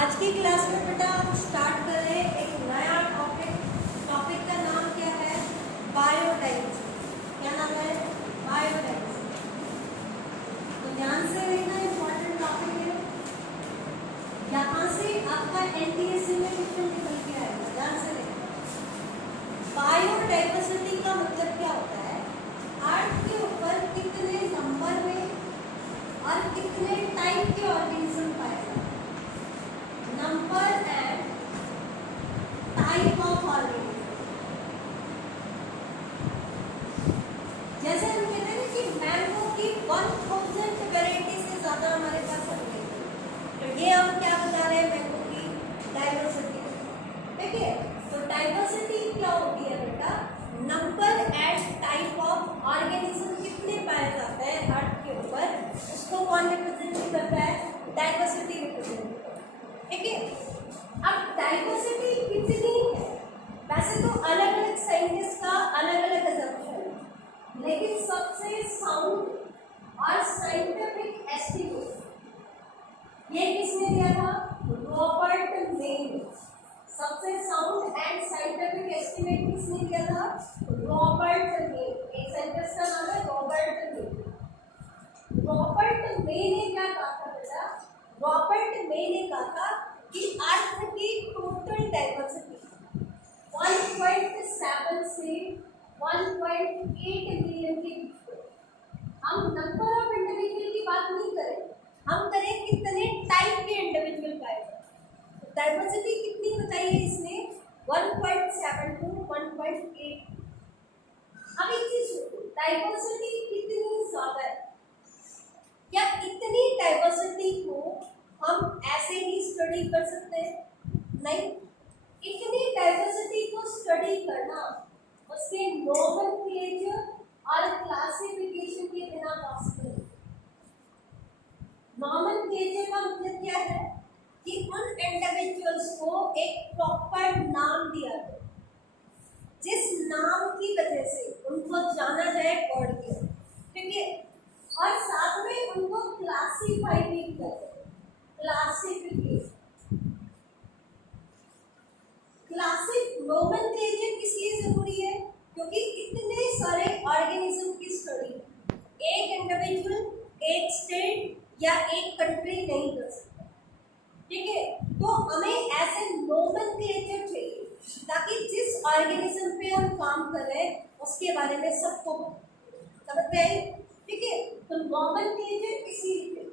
आज की क्लास में बेटा हम स्टार्ट कर रहे हैं एक नया टॉपिक। टॉपिक का नाम क्या है? बायोडाइवर्सिटी। क्या नाम है? बायोडाइवर्सिटी। तो ध्यान से देखना, इम्पोर्टेंट टॉपिक है। यहाँ से आपका एनटीएससी में क्वेश्चन निकल के आएगा, ध्यान से देखना। बायोडाइवर्सिटी का मतलब क्या होता है? अर्थ के ऊपर कितने नंबर में और कितने टाइप के ऑर्गेनिज्म पाए जाते हैं। Number and type of organism. जैसे हम कहते हैं कि मैंगो की 1000 वैरायटी से ज्यादा हमारे पास ऑर्गेनिज्म, तो ये हम क्या बता रहे हैं? मैंगो की डाइवर्सिटी। ठीक है, तो डाइवर्सिटी क्या होती है बेटा? Number and type of organism कितने पाए जाते हैं अर्थ के ऊपर, उसको कौन रिप्रेजेंट करता है? डाइवर्सिटी रिप्रेजेंट करता है। ठीक है, अब डाइवर्सिटी कितनी है? वैसे तो अलग अलग साइंटिस्ट का अलग अलग असम्पशन है, लेकिन सबसे साउंड और साइंटिफिक एस्टिमेट ये किसने दिया था? Robert main. सबसे साउंड एंड साइंटिफिक एस्टिमेट किसने दिया था? Robert main. एक साइंटिस्ट का नाम है रॉबर्ट मेन। रॉबर्ट मे ने क्या कहा था बेटा? रॉबर्ट मे ने कहा था कि अर्थ की टोटल डाइवर्सिटी 1.7 से 1.8 मिलियन के बीच में। हम नंबर ऑफ इंडिविजुअल की बात नहीं करें, हम करें कितने टाइप के इंडिविजुअल पाए जाते। डाइवर्सिटी कितनी बताइए इसने? 1.7 to 1.8। अब एक चीज, डाइवर्सिटी कितनी ज्यादा है? क्या इतनी डाइवर्सिटी को हम ऐसे ही स्टडी कर सकते हैं? नहीं। इतनी डाइवर्सिटी को स्टडी करना उसके नोमेनक्लेचर और क्लासिफिकेशन के बिना पॉसिबल है। नोमेनक्लेचर का मतलब क्या है? कि उन इंडिविजुअल्स को एक प्रॉपर नाम दिया जाए, जिस नाम की वजह से उनको जाना जाए गॉड की ओर। ठीक है, और साथ में उनको क्लासिफाई भी करते हैं। क्लासिफिकेशन, नोमेनक्लेचर इसलिए जरूरी है क्योंकि इतने सारे ऑर्गेनिज्म की स्टडी एक इंडिविजुअल, एक स्टेट या एक कंट्री नहीं कर सकता। ठीक है, तो हमें ऐसे नोमेनक्लेचर चाहिए ताकि जिस ऑर्गेनिज्म पे हम काम कर रहे हैं उसके बारे में सबको समझते हैं। ठीक है, तो नोमेनक्लेचर इसीलिए।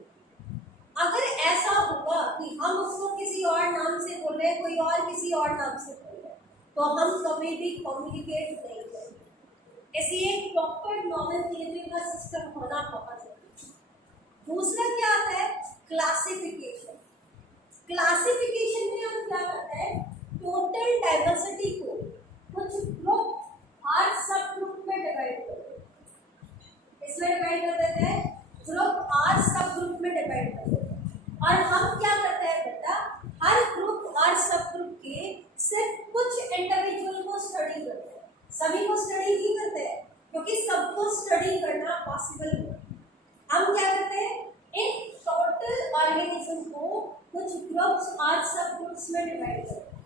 अगर ऐसा होगा कि हम उसको किसी और नाम से बोल रहे हैं, कोई और किसी और नाम से बोल रहे हैं, तो हम कभी भी कम्युनिकेट नहीं करेंगे। इसलिए प्रॉपर नोमेनक्लेचर का सिस्टम होना बहुत जरूरी है। दूसरा क्या आता है? क्लासिफिकेशन। क्लासिफिकेशन में हम क्या करते हैं? टोटल डाइवर्सिटी को कुछ ग्रुप और सब ग्रुप में डिवाइड करते हैं। इसमें डिवाइड कर देते हैं, ग्रुप और सब ग्रुप में डिवाइड कर देते हैं। और हम क्या करते हैं बेटा? हर ग्रुप और सब ग्रुप के सिर्फ कुछ इंडिविजुअल को स्टडी करते हैं, सभी को स्टडी नहीं करते हैं क्योंकि सबको स्टडी करना पॉसिबल नहीं। हम क्या करते हैं? इन टोटल ऑर्गेनिज्म को कुछ ग्रुप्स और सब ग्रुप्स में डिवाइड करते हैं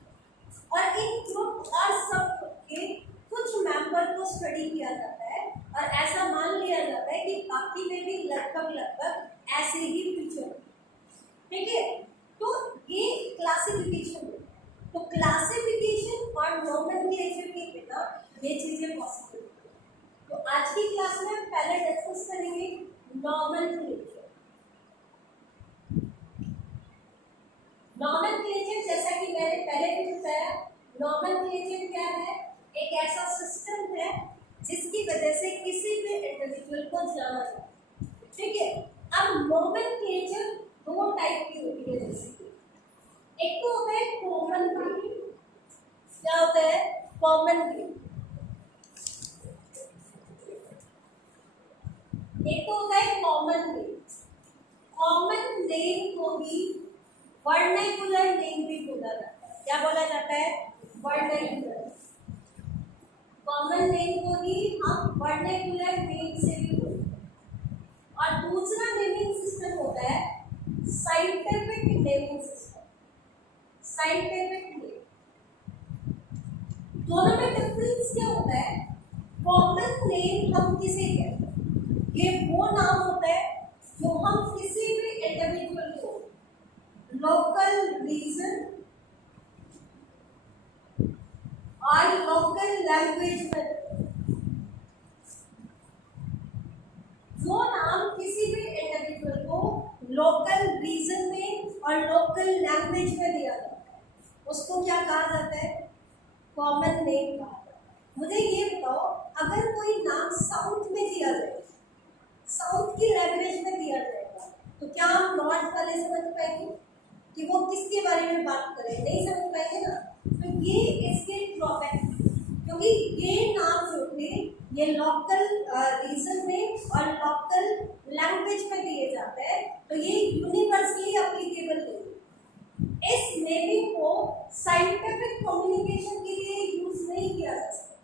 और इन ग्रुप और सब ग्रुप के कुछ मेंबर को स्टडी किया जाता है और ऐसा मान लिया जाता है कि बाकी में भी लगभग ऐसे ही फीचर। ठीक है, तो ये क्लासिफिकेशन है। तो क्लासिफिकेशन और नोमेनक्लेचर के बिना ये चीजें पॉसिबल है। तो आज की क्लास में हम पहले डिस्कस करेंगे नोमेनक्लेचर। नोमेनक्लेचर जैसा कि मैंने पहले भी बताया, नोमेनक्लेचर क्या है? एक ऐसा सिस्टम है जिसकी वजह से किसी भी इंडिविजुअल को जाना जाए। ठीक है, अब नोमेनक्लेचर दो टाइप की होती है। जैसे एक तो होता है कॉमन नेम। क्या होता है? Common name. एक तो होता है कॉमन नेम। कॉमन नेम को ही वर्नाक्युलर नेम भी बोला जाता है। क्या बोला जाता है? वर्नाक्युलर। कॉमन नेम को ही हम वर्नाक्युलर नेम से भी बोलते हैं। और दूसरा नेमिंग सिस्टम होता है scientific naming system. Scientific name. दोनों में डिफरेंस क्या होता है? कॉमन नेम हम किसे कहते हैं? ये वो नाम होता है जो हम किसी भी इंडिविजुअल को लोकल रीजन और लोकल लैंग्वेज में, जो नाम किसी भी इंडिविजुअल को लोकल रीजन में और लोकल लैंग्वेज में दिया जाता है उसको क्या कहा जाता है? कॉमन नेम कहा जाता है। मुझे ये बताओ, अगर कोई नाम साउथ में दिया जाए, साउथ की लैंग्वेज में दिया जाएगा, तो क्या हम नॉर्थ वाले समझ पाएंगे कि वो किसके बारे में बात करें? नहीं समझ पाएंगे ना। तो ये इसके ड्रॉबैक, क्योंकि ये नाम जो थे ये लोकल रीजन में और लोकल लैंग्वेज में दिए जाते हैं, तो ये यूनिवर्सली एप्लीकेबल नहीं। इस नेमिंग को साइंटिफिक कम्युनिकेशन के लिए यूज नहीं किया जा सकता,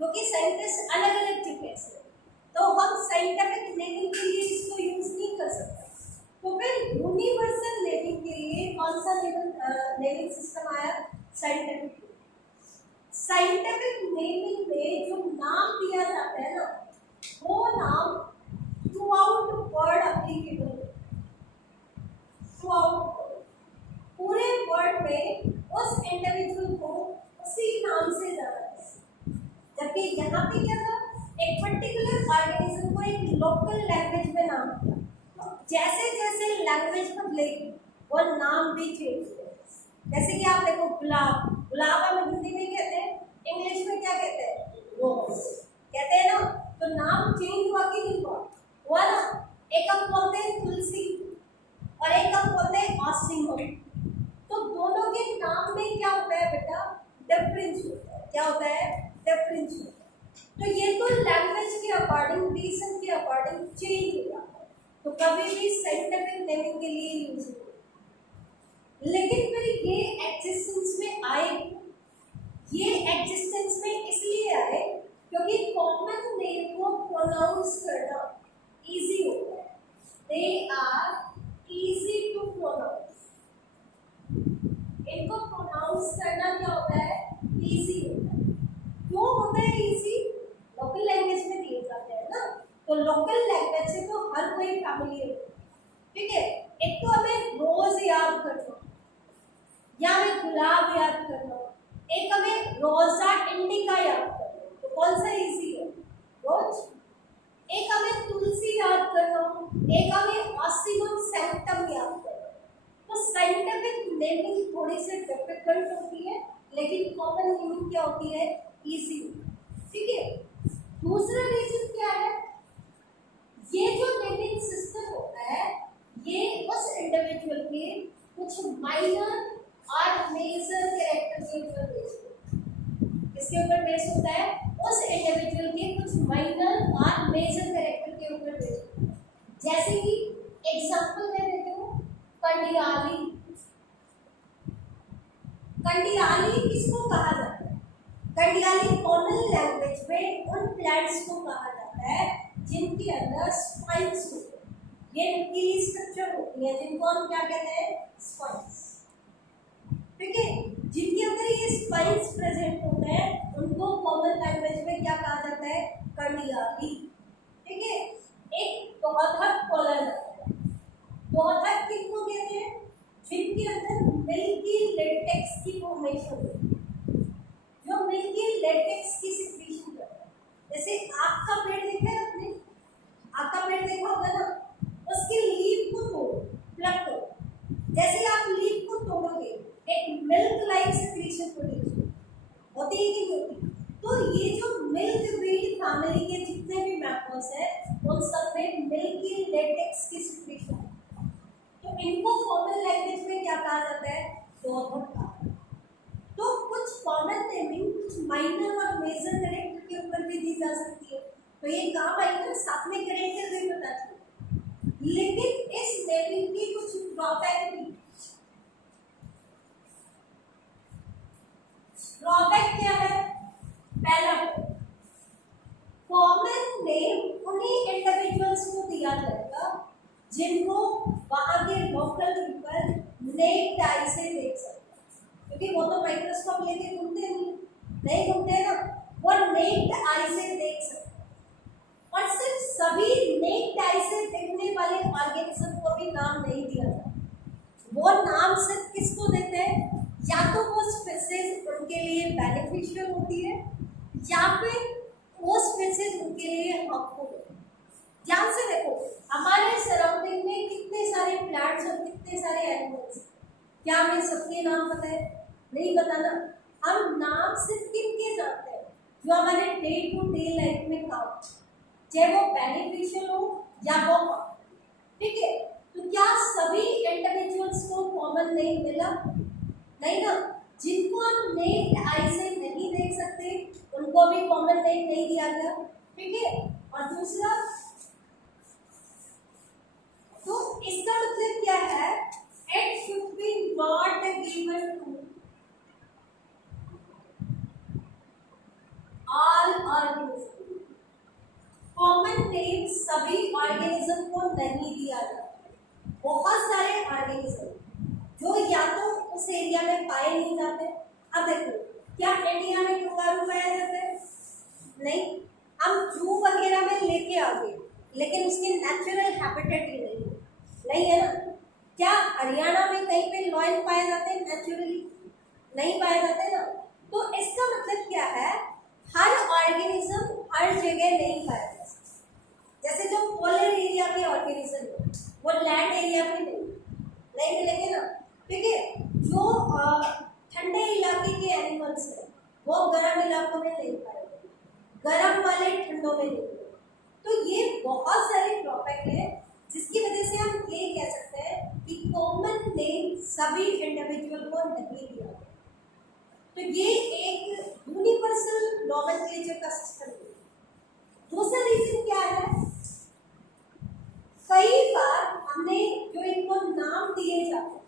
क्योंकि साइंटिस्ट अलग अलग जगह से, तो हम साइंटिफिक नेमिंग के लिए इसको यूज नहीं कर सकते। तो फिर यूनिवर्सल नेमिंग के लिए कौन सा नेमिंग सिस्टम आया? साइंटिफिक। साइंटिफिक नेमिंग में जो नाम दिया जाता है ना, वो नाम थ्रू आउट वर्ल्ड एप्लीकेबल है। थ्रू आउट पूरे वर्ल्ड में उस इंडिविजुअल को उसी नाम से जाना है। जबकि यहाँ पे क्या था? एक पर्टिकुलर ऑर्गेनिज्म को एक लोकल लैंग्वेज में नाम दिया, तो जैसे जैसे लैंग्वेज बदलेगी वो नाम भी चेंज होगा। जैसे कि आप देखो, गुलाब, गुलाब हम हिंदी में कहते हैं, इंग्लिश में क्या कहते हैं? रोज कहते हैं ना। तो नाम चेंज हुआ कि नहीं हुआ? हुआ ना। एक हम बोलते हैं तुलसी और एक हम बोलते हैं ऑसिमम। तो दोनों के नाम में क्या होता है बेटा? डिफरेंस होता है। क्या होता है? डिफरेंस होता है। तो ये तो लैंग्वेज के अकॉर्डिंग, रीजन के अकॉर्डिंग चेंज हो जाता है, तो कभी भी साइंटिफिक नेमिंग के लिए यूज होता है। लेकिन फिर ये एग्जिस्टेंस में आए, ये एग्जिस्टेंस में इसलिए आए क्योंकि कॉमन नेम को प्रोनाउंस करना इजी होता है। They are easy to pronounce. इनको प्रोनाउंस करना क्या होता है? इजी होता है। क्यों होता है इजी? लोकल लैंग्वेज में दिए जाते हैं ना, तो लोकल लैंग्वेज से तो हर कोई फैमिलियर है। ठीक है। एक तो हमें रोज याद करना या हमें गुलाब याद करना, एक हमें रोजा इंडिका याद करना, तो कौन सा इजी है? रोज। एक हमें तुलसी याद करना, एक हमें ऑसिमम सैंक्टम याद करना। तो साइंटिफिक नेमिंग थोड़ी सी डिफिकल्ट होती है, लेकिन कॉमन नेमिंग क्या होती है? इजी। ठीक है। दूसरा रीजन क्या है? ये जो नेमिंग सिस्टम होता है ये उस इंडिविजुअल के कुछ माइनर और मेजर कैरेक्टर के ऊपर बेस्ड होता है। किसके ऊपर बेस्ड होता है? उस इंडिविजुअल के कुछ माइनर और मेजर कैरेक्टर के ऊपर बेस्ड होता है। जैसे कि एग्जांपल मैं देती हूँ, कंडियाली। कंडियाली किसको कहा जाता है? कंडियाली कॉमन लैंग्वेज में उन प्लांट्स को कहा जाता है जिनके अंदर स्पाइक्स होते हैं। ये नुकीली स्ट्रक्चर होती है जिनको हम क्या कहते हैं? स्पाइक्स। ठीक है। जिनके अंदर ये स्पाइक्स प्रेजेंट होते हैं उनको कॉमन लैंग्वेज में क्या कहा जाता है? कंडियाली। ठीक है। एक पौधक कॉलर आता है। पौधक किसको कहते हैं? जिनके अंदर मिल्की लेटेक्स की फॉर्मेशन होती है, जो मिल्की लेटेक्स की सिक्रीशन करता है। जैसे आग का पेड़ देखा है आपने? आग का पेड़ देखा होगा ना, उसके लीफ को तोड़ो, प्लग करो। जैसे आप लीफ को तोड़ोगे एक मिल्क लाइक सिक्रीशन प्रोड्यूस होती है कि नहीं होती? तो ये जो मिल्क वीड फैमिली के जितने भी मेंबर्स हैं उन सब में मिल्की लेटेक्स की सिक्रीशन है। तो इनको कॉमन लैंग्वेज में क्या कहा जाता है? पौधक कहा जाता है। तो कुछ कॉमन नेमिंग कुछ माइनर और मेजर कैरेक्टर के ऊपर भी दी जा सकती है, तो ये काम आई ना, साथ में कैरेक्टर भी पता चले। लेकिन इस नेमिंग की कुछ ड्रॉबैक भी। ड्रॉबैक क्या है? पहला, कॉमन नेम उन्हीं इंडिविजुअल्स को दिया जाएगा जिनको वहां के लोकल पीपल नेक्ड आई से देख सकते हैं। क्योंकि वो तो माइक्रोस्कोप लेके घूमते नहीं घूमते ना, वो नेक्ड आई से देख सकते हैं। और सिर्फ सभी नेक्ड आई से देखने वाले ऑर्गेनिज्म को भी नाम नहीं दिया जाता। वो नाम सिर्फ किसको देते हैं, या तो वो स्पीसीज उनके लिए बेनिफिशियल होती है या फिर वो स्पीसीज उनके लिए हार्मफुल होती है। ध्यान से देखो, हमारे सराउंडिंग में कितने सारे प्लांट्स और कितने सारे एनिमल्स हैं। क्या हमें सबके नाम पता है? नहीं पता ना। हम नाम सिर्फ किनके जानते हैं, जो हमारे डे टू डे लाइफ में काम, चाहे वो बेनिफिशियल हो या वो, ठीक है। तो क्या सभी इंडिविजुअल्स को कॉमन नेम मिला? नहीं ना। जिनको हम नेक्ड आई से नहीं देख सकते उनको भी कॉमन नेम नहीं दिया गया, ठीक है। और दूसरा, तो इसका मतलब क्या है, it should be not given to all organism. Common name सभी ऑर्गेनिज्म को नहीं दिया जाता। बहुत सारे ऑर्गेनिज्म जो या तो उस एरिया में पाए नहीं जाते। अब देखो, क्या इंडिया में कंगारू पाया जाता है? नहीं। हम जू वगैरह में लेके आ गए, लेकिन उसके नेचुरल हैबिटेट ही नहीं है ना। क्या हरियाणा में कहीं पे लॉयन पाए जाते हैं नेचुरली? नहीं पाए जाते ना। तो इसका मतलब क्या है, हर ऑर्गेनिज्म हर जगह नहीं पाया जा सकता। जैसे जो पोलर एरिया के ऑर्गेनिज्म है वो लैंड एरिया में नहीं मिलेंगे ना, ठीक है। जो ठंडे इलाके के एनिमल्स हैं वो गर्म इलाकों में नहीं पाएंगे, गर्म वाले ठंडों में नहीं। तो ये बहुत सारे ड्रॉबैक है, जिसकी वजह से हम ये कह सकते हैं कि कॉमन नेम सभी इंडिविजुअल को नहीं दिया। तो ये एक यूनिवर्सल नॉमेनक्लेचर का सिस्टम है। दूसरा रीजन क्या है, कई बार हमने जो इनको नाम दिए जाते हैं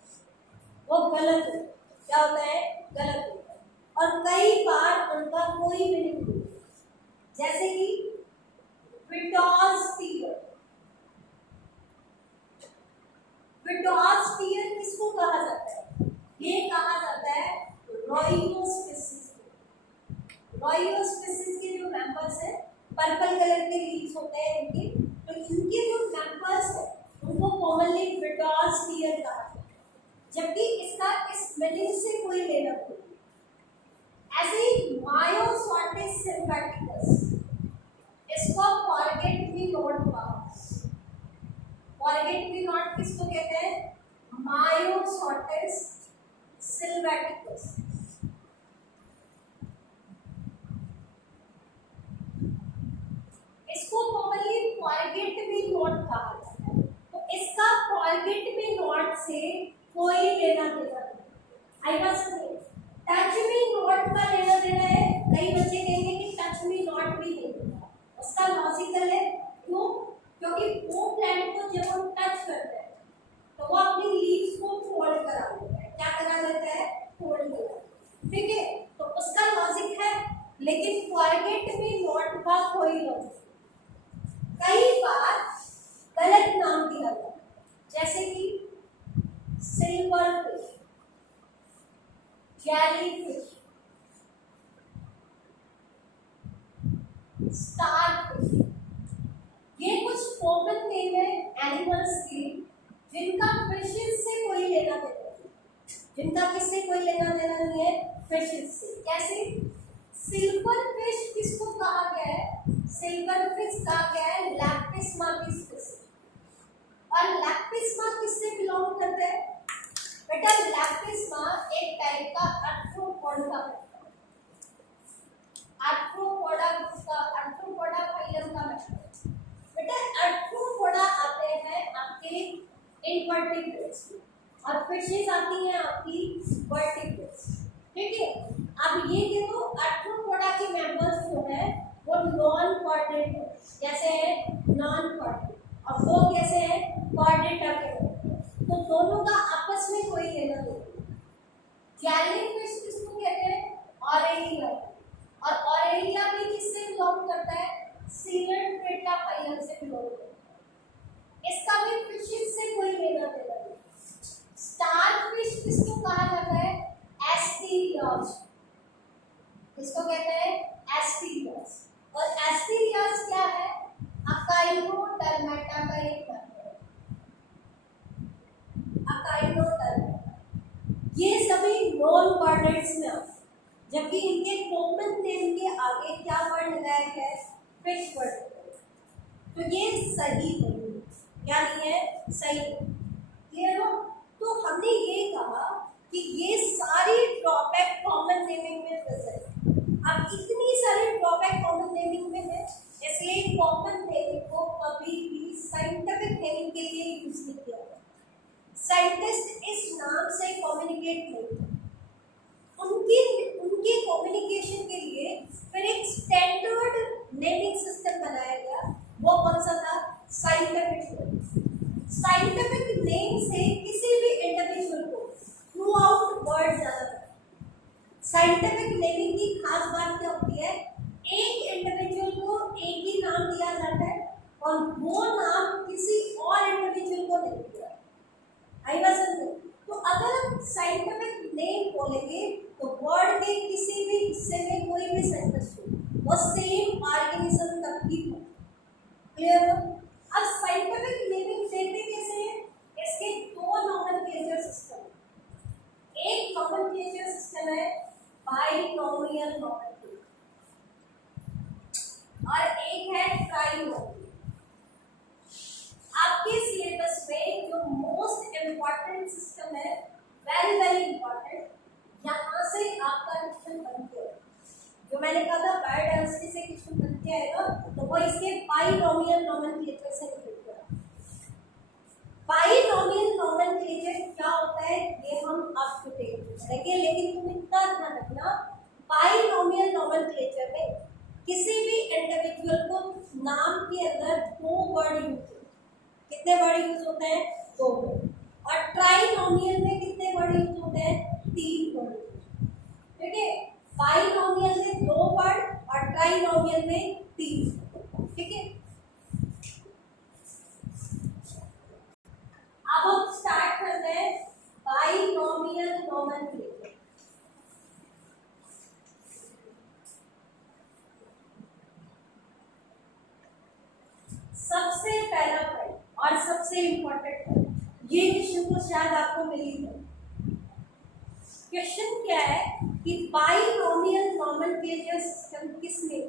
वो गलत है। क्या होता है? गलत होता है। और कई बार उनका कोई मीनिंग नहीं, जैसे कि विटॉस टीयर। विटॉस टीयर किसको कहा जाता है? ये कहा जाता है रॉयोस्पिसिस। रॉयोस्पिसिस के जो मेंबर्स हैं, पर्पल कलर के लीव्स होते हैं इनके, तो इनके जो मेंबर्स हैं उनको कॉमनली विटॉस टीयर कहा जाता है, जबकि इसका इस मीनिंग से कोई लेना नहीं। ऐसे ही मायोसॉर्टिस सिम्पैटिकस, इसको फॉरगेट मी नॉट कहा। फॉरगेट मी नॉट किसको कहते हैं? मायोसॉर्टिस सिल्वैटिकस। इसको कॉमनली फॉरगेट मी नॉट कहा जाता है। तो इसका फॉरगेट मी नॉट से कोई लेना देना नहीं। आई बात सुनिए, टच मी नॉट का लेना देना है। कई बच्चे कहेंगे कि टच मी नॉट भी नहीं देता, उसका लॉजिकल है। क्यों? क्योंकि वो प्लांट को जब हम टच करते हैं तो वो अपनी लीव्स को फोल्ड करा लेता है। क्या करा लेता है? फोल्ड करा, ठीक है। तो उसका लॉजिक है, लेकिन फॉरगेट मी नॉट का कोई लॉजिक। कई बार गलत नाम दिया जाता है, जैसे कि silver fish, jelly fish, star fish. ये कुछ कॉमन नेम है एनिमल्स के, जिनका फिशेस से कोई लेना देना नहीं, जिनका किससे कोई लेना देना नहीं है, फिशेस से। कैसे? सिल्वर फिश किसको कहा गया है? सिल्वर फिश कहा गया है लैप्टिस्मा की स्पीशीज। और लैप्टिस्मा किससे बिलोंग करता है? बेटा लैप्टिस्मा एक टाइप का आर्थ्रोपोडा है। आर्थ्रोपोडा का, आर्थ्रोपोडा फाइलम का मतलब बेटा आर्थ्रोपोडा आते हैं आपके इनवर्टिब्रेट्स और फिशेस आती हैं आपकी वर्टिब्रेट्स, ठीक है। अब ये देखो, आर्थ्रोपोडा के मेंबर्स जो है वो नॉन कॉर्डेट है। कैसे है? Non chordate. और वो कैसे है? कॉर्डेट आते हैं। तो दोनों का आपस में कोई लेना देना। जेलीफिश किसको कहते हैं? ऑरेलिया। और ऑरेलिया भी किससे बिलोंग करता है? सीलेंट्रेटा फाइलम से बिलोंग करता है। इसका भी फिशेस से कोई लेना देना नहीं। स्टार फिश किसको कहा जाता है? एस्टी लॉज, इसको कहते हैं एस्टीरियास। और एस्टीरियास क्या है? अकाइनोडर्मेटा का एक मेंबर है, अकाइनोडर्मेटा। ये सभी नॉन वर्डेड्स में आते हैं, जबकि इनके कॉमन नेम के आगे क्या वर्ड लगाया गया है? Fish word. तो ये सही नहीं है, क्या नहीं है? सही नहीं। क्लियर हो? तो हमने ये कहा कि ये सारी ड्रॉबैक कॉमन नेमिंग में प्रेजेंट। अब इतनी सारी ड्रॉबैक कॉमन नेमिंग में है, इसलिए कॉमन नेमिंग को कभी भी साइंटिफिक नेमिंग के लिए यूज नहीं किया जाता। साइंटिस्ट इस नाम से कम्युनिकेट नहीं करते। उनके कम्युनिकेशन के लिए फिर एक स्टैंडर्ड नेमिंग सिस्टम बनाया गया। वो कौन सा था? Scientific name. साइंटिफिक नेम से किसी भी इंडिविजुअल को थ्रू आउट वर्ड जाना था। साइंटिफिक नेमिंग की खास बात क्या होती है? एक इंडिविजुअल को एक ही नाम दिया जाता है और वो नाम किसी और इंडिविजुअल को नहीं दिया। आई बात समझ? तो अगर हम साइंटिफिक नेम बोलेंगे तो वर्ड के किसी भी हिस्से में कोई भी सेंटेंस हो, वो सेम ऑर्गेनिज्म तक ही हो। क्लियर हो? अब साइंटिफिक नेमिंग देते कैसे हैं? इसके दो नोमेनक्लेचर सिस्टम। एक नोमेनक्लेचर सिस्टम है बाइनोमियल नोमेनक्लेचर और एक है ट्राइनोमियल। आपके सिलेबस में जो मोस्ट इम्पॉर्टेंट सिस्टम है, वेरी वेरी इंपॉर्टेंट, यहाँ से आपका क्वेश्चन बन के आएगा। जो मैंने कहा था बायोडायवर्सिटी से क्वेश्चन बन के आएगा, तो वो इसके बाइनोमियल नोमेनक्लेचर से निकलता है। बाइनोमियल नोमेनक्लेचर क्या होता है ये हम अब देखेंगे, लेकिन तुम इतना ध्यान रखना, बाइनोमियल नोमेनक्लेचर में किसी भी इंडिविजुअल को नाम के अंदर दो वर्ड यूज होते हैं। कितने वर्ड यूज होते हैं? दो वर्ड। और ट्राइनोमियल में कितने वर्ड यूज होते हैं? तीन वर्ड। ठीक है? बाइनोमियल में दो वर्ड और ट्राइनोमियल में तीन। ठीक है? अब हम स्टार्ट करते हैं बाइनोमियल नोमेनक्लेचर। सबसे पहला पॉइंट और सबसे इंपॉर्टेंट पॉइंट, ये क्वेश्चन तो शायद आपको मिल ही जाए। क्वेश्चन क्या है कि बाइनोमियल नोमेनक्लेचर सिस्टम किसने?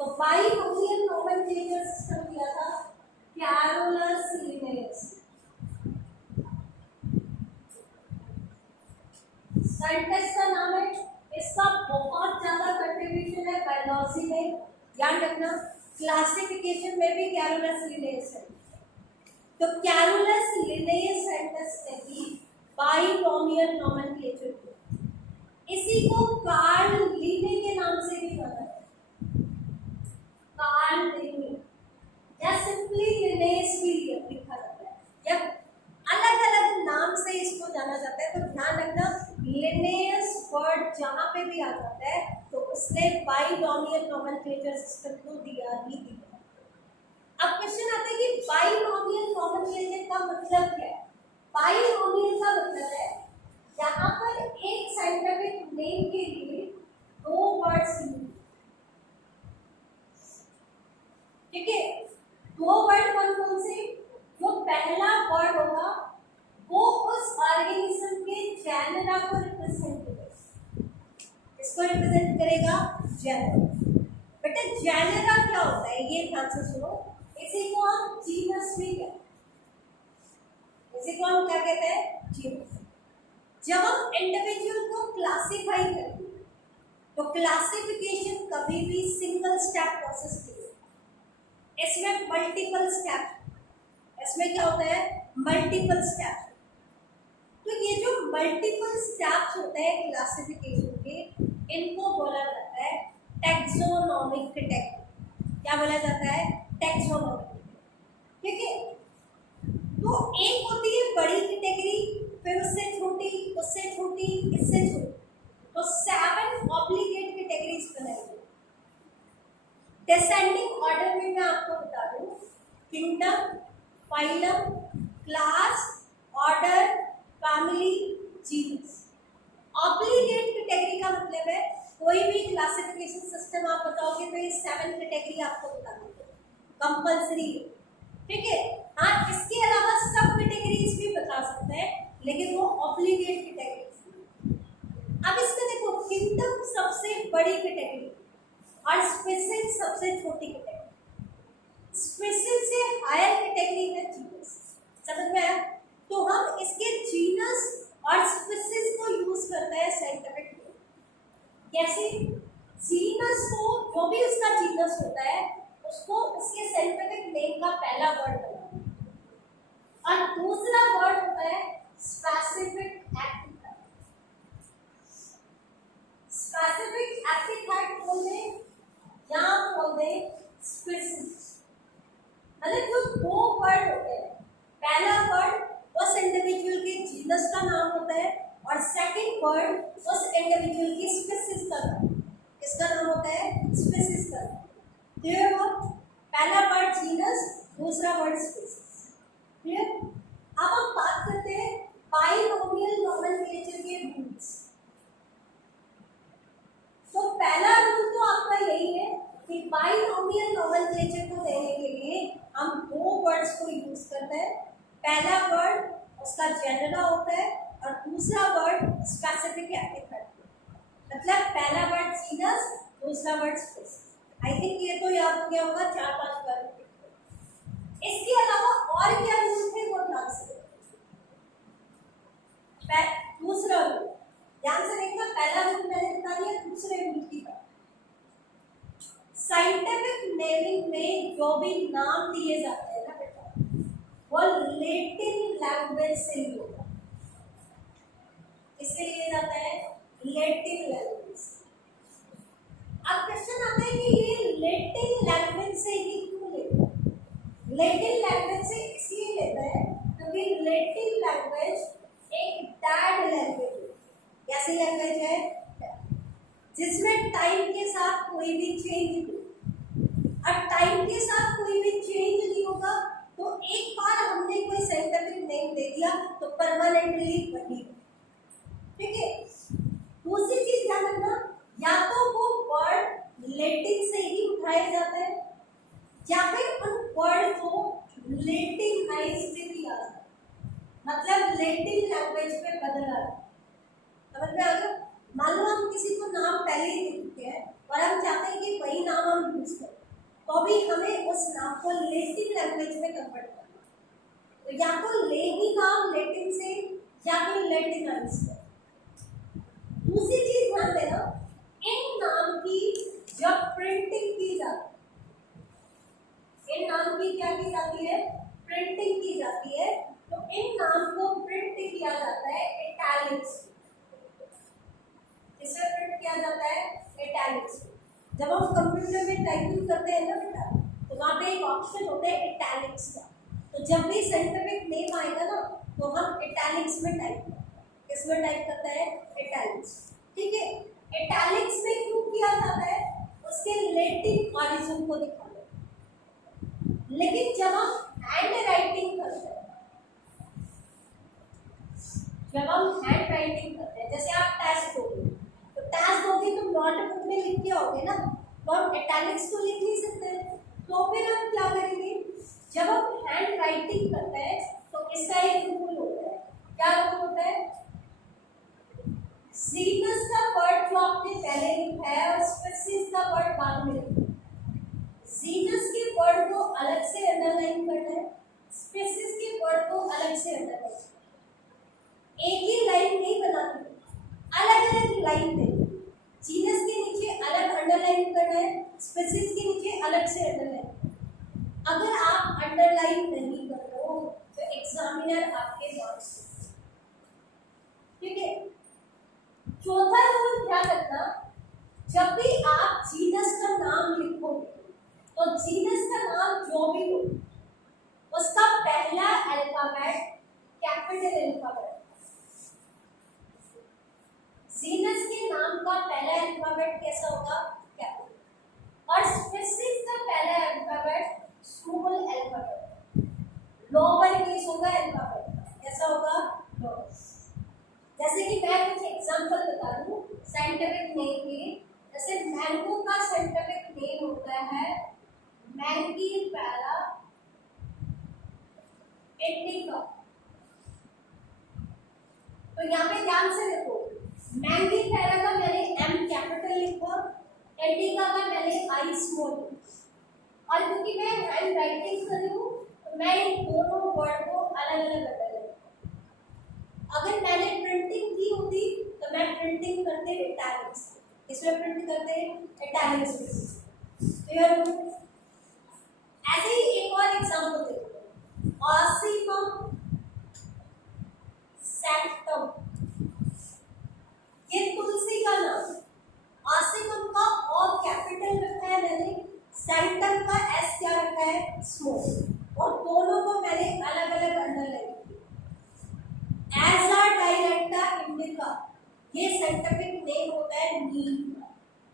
तो बाइनोमियल नोमेनक्लेचर सिस्टम दिया था कैरोलस लिनेयस। साइंटिस्ट का नाम है, इसका बहुत ज्यादा कंट्रीब्यूशन है बायोलॉजी में, याद रखना। क्लासिफिकेशन में भी कैरोलस लिनेयस है। तो कैरोलस लिनेयस साइंटिस्ट ने भी बाइनोमियल नोमेनक्लेचर किया। इसी को कार्ल लीने के नाम से भी जाना जाता है। कार्ल लीने या सिंपली लिनेयस भी लिखा जाता है, या अलग अलग नाम से इसको जाना जाता है। तो ध्यान रखना, लिनेयस वर्ड जहां पे भी आ जाता है तो उसने बाइनोमियल नोमेनक्लेचर सिस्टम को दिया ही दिया। अब क्वेश्चन आता है कि बाइनोमियल नोमेनक्लेचर का मतलब क्या है? बाइनोमियल का मतलब है यहाँ पर एक साइंटिफिक नेम के लिए दो वर्ड्स यूज। ठीक है? दो वर्ड कौन कौन से? जो पहला वर्ड होगा वो उस ऑर्गेनिज्म के जेनेरा को रिप्रेजेंट करेगा। इसको रिप्रेजेंट करेगा जेनेरा। बेटा जेनेरा क्या होता है ये ध्यान से सुनो। इसी को हम जीनस भी कहते हैं। इसी को हम क्या कहते हैं? जीनस। जब हम इंडिविजुअल को क्लासिफाई करते हैं तो क्लासिफिकेशन कभी भी सिंगल स्टेप प्रोसेस नहीं है, इसमें मल्टीपल स्टेप। इसमें क्या होता है? Multiple step. तो ये जो मल्टीपल स्टेप्स होते हैं क्लासिफिकेशन के, इनको बोला जाता है टैक्सोनॉमिक कैटेगरी। क्या बोला जाता है? टैक्सोनॉमिक। ठीक है? तो एक होती है बड़ी कैटेगरी, फिर उससे छोटी, उससे छोटी, इससे छोटी। तो 7 ऑब्लिगेट कैटेगरीज बनाई गई। डिसेंडिंग ऑर्डर में मैं आपको बता दूं, kingdom, phylum, class, order, family, genus. Obligate कोई भी क्लासिफिकेशन सिस्टम आप बताओगे तो ये 7 कैटेगरी आपको बता देंगे कंपल्सरी, ठीक है। हाँ, इसके अलावा सब कैटेगरीज भी बता सकते हैं, लेकिन वो ऑब्लिगेट कैटेगरीज। अब इसमें देखो, किंगडम सबसे बड़ी कैटेगरी और स्पीशीज सबसे छोटी कैटेगरी। स्पीशीज से हायर कैटेगरी है जीनस, समझ में आया? तो हम इसके जीनस और स्पीशीज को यूज करते हैं साइंटिफिक में। कैसे? जीनस को, जो भी उसका जीनस होता है उसको उसके साइंटिफिक नेम का पहला वर्ड बनाना, और दूसरा वर्ड होता है स्पेसिफिक एपिथेट। स्पेसिफिक एपिथेट बोल दे या बोल दे स्पीशीज, मतलब जो दो वर्ड होते हैं, पहला वर्ड उस इंडिविजुअल के जीनस का नाम होता है और सेकंड वर्ड उस इंडिविजुअल की स्पीशीज का नाम, किसका नाम होता है? स्पीशीज का। क्लियर हो? पहला वर्ड जीनस, दूसरा वर्ड स्पीशीज। क्लियर? अब हम बात करते हैं बाइनोमियल नोमेनक्लेचर के रूल्स। तो पहला रूल तो आपका यही है कि बाइनोमियल नोमेनक्लेचर को देने के लिए हम दो वर्ड्स को यूज करते हैं। पहला वर्ड उसका जनरल होता है और दूसरा वर्ड स्पेसिफिक एपिथेट, मतलब पहला वर्ड जीनस, दूसरा वर्ड स्पीशीज। आई थिंक ये तो याद हो गया होगा 4-5 बार। इसके अलावा और क्या रूल थे वो ध्यान से। दूसरा रूल ध्यान से देखना, पहला रूल मैंने बता दिया, दूसरे रूल की बात। साइंटिफिक नेमिंग में जो भी नाम दिए जाते हैं ना बेटा, वो लैटिन लैंग्वेज से ही होता है। किससे लिया जाता है? Latin language. अब क्वेश्चन आता है कि ये लैटिन लैंग्वेज से ही क्यों लेता है? लैटिन लैंग्वेज से इसलिए लेता है क्योंकि लैटिन लैंग्वेज एक डेड लैंग्वेज है। कैसी लैंग्वेज है? जिसमें टाइम के साथ कोई भी चेंज नहीं, और टाइम के साथ कोई भी चेंज नहीं होगा तो एक बार हमने कोई साइंटिफिक नेम दे दिया तो परमानेंटली वही, ठीक है। दूसरी चीज ध्यान रखना, या तो वो वर्ड लैटिन से ही उठाए जाते हैं या फिर उन वर्ड को लैटिनाइज्ड किया जाता है, मतलब लैटिन लैंग्वेज में बदला। समझ में आ गया? मान लो हम किसी को नाम पहले ही दे चुके हैं और हम चाहते हैं कि वही नाम हम यूज करें, तो भी हमें उस नाम को लैटिन लैंग्वेज में कन्वर्ट करना, तो या तो ले ही नाम लैटिन से या फिर लैटिनाइज से। दूसरी चीज ध्यान देना, इन नाम की जब प्रिंटिंग की जाती है, इन नाम की क्या की जाती है? प्रिंटिंग की जाती है। तो इन नाम को प्रिंट किया जाता है इटैलिक्स। किससे प्रिंट किया जाता है? इटैलिक्स। जब हम कंप्यूटर में टाइपिंग करते हैं ना बेटा, तो वहाँ पे एक ऑप्शन होता है इटैलिक्स का। तो जब भी साइंटिफिक नेम आएगा ना तो हम इटैलिक्स में टाइप करते हैं। किसमें टाइप करता है? इटैलिक्स, ठीक है। इटैलिक्स में क्यों किया जाता है? उसके लैटिन ऑरिजिन को दिखाने। लेकिन जब हम हैंड राइटिंग करते हैं, जब हम हैंड राइटिंग करते हैं, जैसे आप टेस्ट दोगे तो टेस्ट दोगे तो नोटबुक में लिख के आओगे ना, तो हम इटैलिक्स तो लिख नहीं सकते, तो फिर हम क्या करेंगे? जब हम हैंड राइटिंग करते हैं तो इसका एक रूल होता है। क्या रूल होता है? जीनस का वर्ड जो आपने पहले लिखा है और स्पीशीज का वर्ड बाद में लिखा है। जीनस के वर्ड को अलग से अंडरलाइन करना है, स्पीशीज के वर्ड को अलग से अंडरलाइन करना है। एक ही लाइन नहीं बनानी, अलग अलग लाइन देनी। जीनस के नीचे अलग अंडरलाइन करना है, स्पीशीज के नीचे अलग से अंडरलाइन। अगर आप अंडरलाइन नहीं कर रहे हो तो एग्जामिनर आपके मार्क्स, ठीक है। चौथा रूल ध्यान रखना, जब भी आप जीनस का नाम लिखोगे तो जीनस का नाम जो भी हो उसका पहला अल्फाबेट कैपिटल अल्फाबेट। जीनस के नाम का पहला अल्फाबेट कैसा होगा? कैपिटल। और स्पीशीज का पहला alphabet small alphabet, lower case होगा अल्फाबेट, कैसा होगा? लोअर। जैसे कि मैं कुछ एग्जांपल बता दूं साइंटिफिक नेम के, जैसे मैंगो का साइंटिफिक नेम होता है मैंगीफेरा इंडिका। तो यहाँ पे ध्यान से देखो, मैंगीफेरा का मैंने एम कैपिटल लिखा, इंडिका का मैंने आई स्मॉल। और क्योंकि मैं हैंड राइटिंग कर रही हूँ तो मैं इन दोनों वर्ड को अलग अलग बदल रही हूँ। अगर मैंने प्रिंटिंग की होती तो मैं प्रिंटिंग करते इटैलिक्स, इसमें प्रिंट करते इटैलिक्स। क्लियर? ऐसे ही एक और एग्जांपल देखो, ऑसीमम सैक्टम, ये तुलसी का नाम। ऑसीमम का और कैपिटल रखा है मैंने, सैक्टम का एस क्या रखा है स्मॉल, और दोनों को मैंने अलग अलग अंडरलाइन किया। एजाडाइरेक्टा इंडिका, ये साइंटिफिक नेम होता है नीम,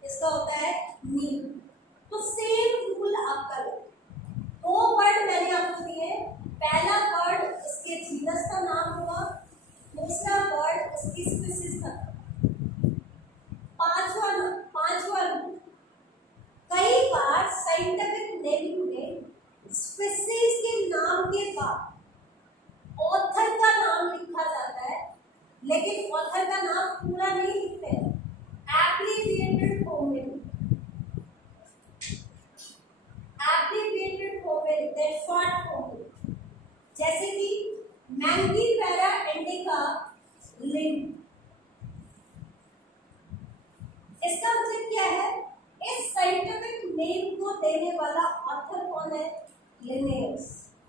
इसका होता है नीम। तो सेम रूल आपका लो, दो वर्ड मैंने आपको दिए, पहला वर्ड उसके जीनस का नाम होगा, दूसरा वर्ड उसकी स्पीशीज का। पांचवा रूल, कई बार साइंटिफिक नेमिंग में स्पीशीज के नाम के बाद ऑथर का नाम लिखा जाता है, लेकिन ऑथर का नाम पूरा नहीं लिखते हैं, एब्रिविएटेड फॉर्म में लिखते हैं, शॉर्ट फॉर्म में। जैसे कि मैंगीफेरा इंडिका लिन, इसका मतलब क्या है, इस साइंटिफिक नेम को देने वाला ऑथर कौन है, लिनेयस।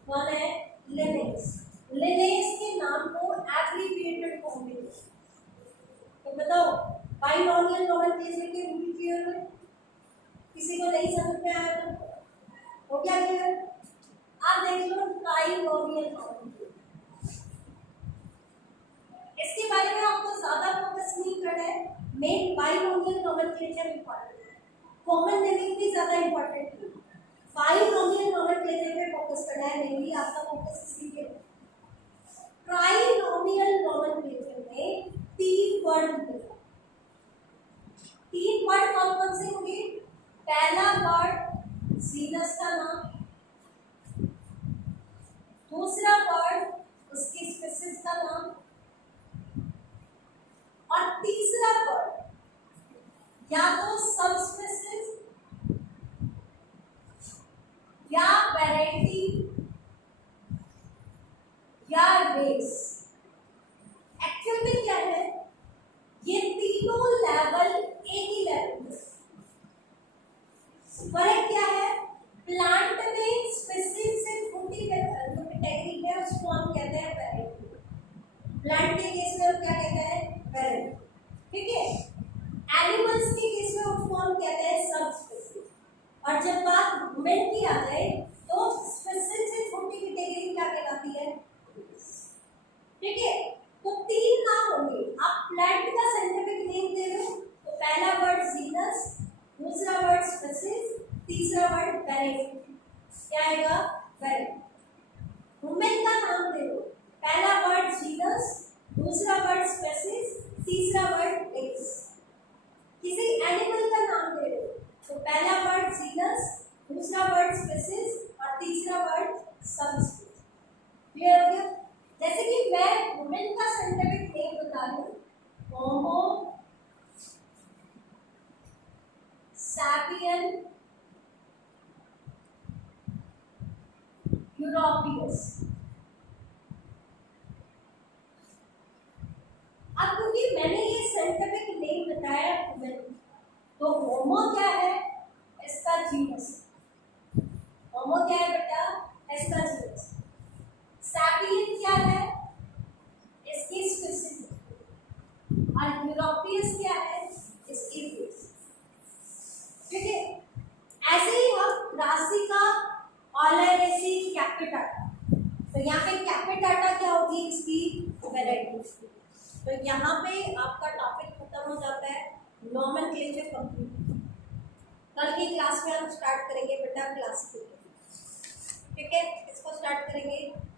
कौन है, लिनेयस। लिनेयस के नाम को एब्रिविएटेड फॉर्म में। तो बताओ बाइनोमियल नोमेनक्लेचर के रूल क्लियर है? किसी को नहीं समझ में आया तो हो क्या क्लियर? आप देख लो ट्राइनोमियल नोमेनक्लेचर, इसके बारे में आपको ज्यादा फोकस नहीं करना है, मेन बाइनोमियल नोमेनक्लेचर इंपॉर्टेंट है, कॉमन नेमिंग भी ज्यादा इंपॉर्टेंट है। बाइनोमियल नोमेनक्लेचर पे फोकस करना है, मेनली आपका फोकस इसी पे। ट्राइनोमियल नोमेनक्लेचर में तीन वर्ड मिलेगा। तीन वर्ड कौन कौन से होंगे? पहला वर्ड जीनस का नाम, दूसरा वर्ड उसकी स्पीशीज का नाम, और तीसरा वर्ड या तो सब स्पीशीज या वैरायटी या रेस। एक्चुअल में क्या है, ये तीनों लेवल एक ही लेवल है। फर्क क्या है, प्लांट में स्पीशीज से छोटी कैटेगरी है, उसको हम कहते हैं वैरायटी। प्लांट के केस में हम क्या कहते हैं, वैरायटी। ठीक है, एनिमल्स के केस में उसको हम कहते हैं सब स्पीशीज। और जब बात वुमेन की आ जाए तो स्पीशीज से छोटी कैटेगरी क्या कहलाती है, ठीक है। तो तीन नाम होंगे, आप प्लांट का साइंटिफिक नेम दे रहे हो तो पहला वर्ड जीनस, दूसरा वर्ड स्पीशीज, तीसरा वर्ड वैरायटी। क्या आएगा, वैरायटी। वुमेन का नाम दे दो, पहला वर्ड जीनस, दूसरा वर्ड स्पीशीज, तीसरा वर्ड रेस। किसी एनिमल का नाम दे दो तो पहला वर्ड जीनस, दूसरा वर्ड स्पीशीज और तीसरा वर्ड सबस्पीशीज। क्लियर हो गया? जैसे कि मैं वुमेन का साइंटिफिक नेम बता दूं, होमो सैपियन यूरोपियस। अब क्योंकि मैंने ये साइंटिफिक नेम बताया वुमेन, तो होमो क्या है, इसका जीनस। होमो क्या है बेटा, इसका जीनस। सैपियन क्या है, इसकी स्पीशीज। और यूरोपियस क्या है, इसकी रेस। ठीक है, ऐसे ही हम राशि का ऑलरेसी कैपिटाटा, तो यहाँ पे कैपिटाटा क्या होगी, इसकी वैरायटी। तो यहाँ पे आपका टॉपिक खत्म हो जाता है, नोमेनक्लेचर कंप्लीट। कल की क्लास में हम स्टार्ट करेंगे बेटा क्लासिकल। ठीक है, इसको स्टार्ट करेंगे।